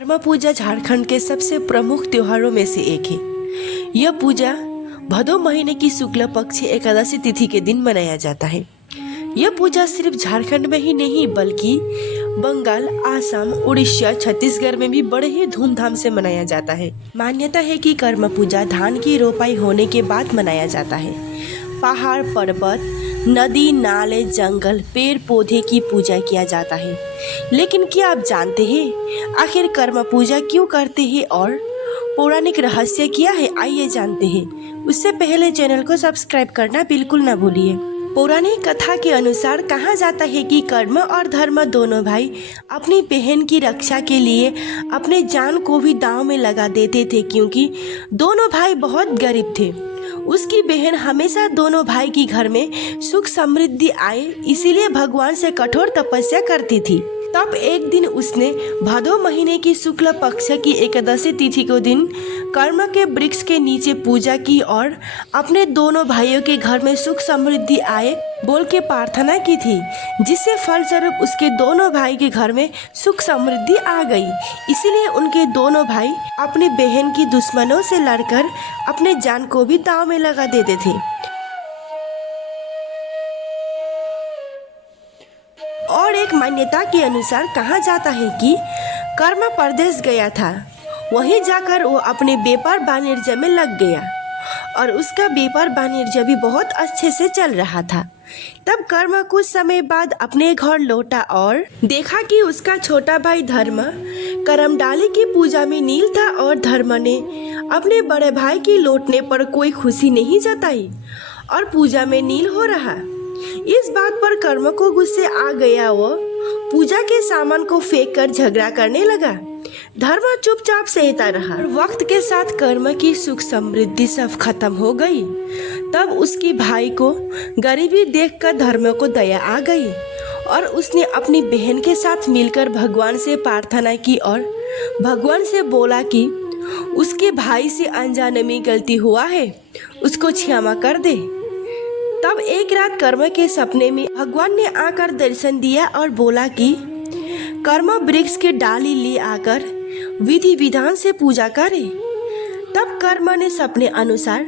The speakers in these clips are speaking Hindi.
कर्मा पूजा झारखंड के सबसे प्रमुख त्योहारों में से एक है। यह पूजा भदौ महीने की शुक्ल पक्ष एकादशी तिथि के दिन मनाया जाता है। यह पूजा सिर्फ झारखंड में ही नहीं बल्कि बंगाल, आसाम, उड़ीसा, छत्तीसगढ़ में भी बड़े ही धूमधाम से मनाया जाता है। मान्यता है कि कर्मा पूजा धान की रोपाई होने के बाद मनाया जाता है। पहाड़, पर्वत, नदी, नाले, जंगल, पेड़ पौधे की पूजा किया जाता है। लेकिन क्या आप जानते हैं आखिर कर्मा पूजा क्यों करते हैं और पौराणिक रहस्य क्या है? आइए जानते हैं। उससे पहले चैनल को सब्सक्राइब करना बिल्कुल ना भूलिए। पौराणिक कथा के अनुसार कहा जाता है कि कर्म और धर्म दोनों भाई अपनी बहन की रक्षा के लिए अपने जान को भी दांव में लगा देते थे, क्योंकि दोनों भाई बहुत गरीब थे। उसकी बहन हमेशा दोनों भाई की घर में सुख समृद्धि आए, इसीलिए भगवान से कठोर तपस्या करती थी। तब एक दिन उसने भादौ महीने की शुक्ल पक्ष की एकादशी तिथि को दिन कर्म के वृक्ष के नीचे पूजा की और अपने दोनों भाइयों के घर में सुख समृद्धि आए बोल के प्रार्थना की थी, जिससे फलस्वरूप उसके दोनों भाई के घर में सुख समृद्धि आ गई। इसीलिए उनके दोनों भाई अपनी बहन की दुश्मनों से लड़कर अपने जान को भी दांव में लगा देते थे। और एक मान्यता के अनुसार कहा जाता है कि कर्मा परदेश गया था, वहीं जाकर वो अपने व्यापार वाणिज्य में लग गया और उसका व्यापार वाणिज्य भी बहुत अच्छे से चल रहा था। तब कर्मा कुछ समय बाद अपने घर लौटा और देखा कि उसका छोटा भाई धर्म करमडाली की पूजा में नील था और धर्म ने अपने बड़े भाई की लौटने पर कोई खुशी नहीं जताई और पूजा में नील हो रहा। इस बात पर कर्म को गुस्से आ गया। वो पूजा के सामान को फेंक कर झगड़ा करने लगा। धर्म चुपचाप सहता रहा और वक्त के साथ कर्म की सुख समृद्धि सब खत्म हो गई। तब उसके भाई को गरीबी देखकर धर्म को दया आ गई और उसने अपनी बहन के साथ मिलकर भगवान से प्रार्थना की और भगवान से बोला कि उसके भाई से अनजाने में गलती हुआ है, उसको क्षमा कर दे। तब एक रात कर्म के सपने में भगवान ने आकर दर्शन दिया और बोला कि कर्म वृक्ष के डाली ले आकर विधि विधान से पूजा करे। तब कर्म ने सपने अनुसार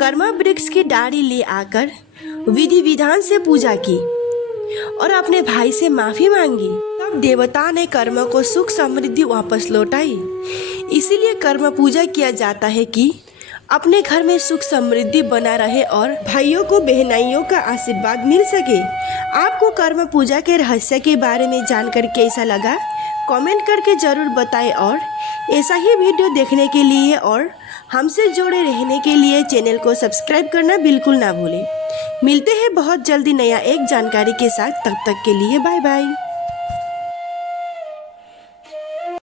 कर्म वृक्ष की डाली ले आकर विधि विधान से पूजा की और अपने भाई से माफी मांगी। तब देवता ने कर्म को सुख समृद्धि वापस लौटाई। इसीलिए कर्म पूजा किया जाता है कि अपने घर में सुख समृद्धि बना रहे और भाइयों को बहनाइयों का आशीर्वाद मिल सके। आपको कर्म पूजा के रहस्य के बारे में जानकर कैसा लगा कमेंट करके जरूर बताएं और ऐसा ही वीडियो देखने के लिए और हमसे जुड़े रहने के लिए चैनल को सब्सक्राइब करना बिल्कुल ना भूलें। मिलते हैं बहुत जल्दी नया एक जानकारी के साथ, तब तक के लिए बाय बाय।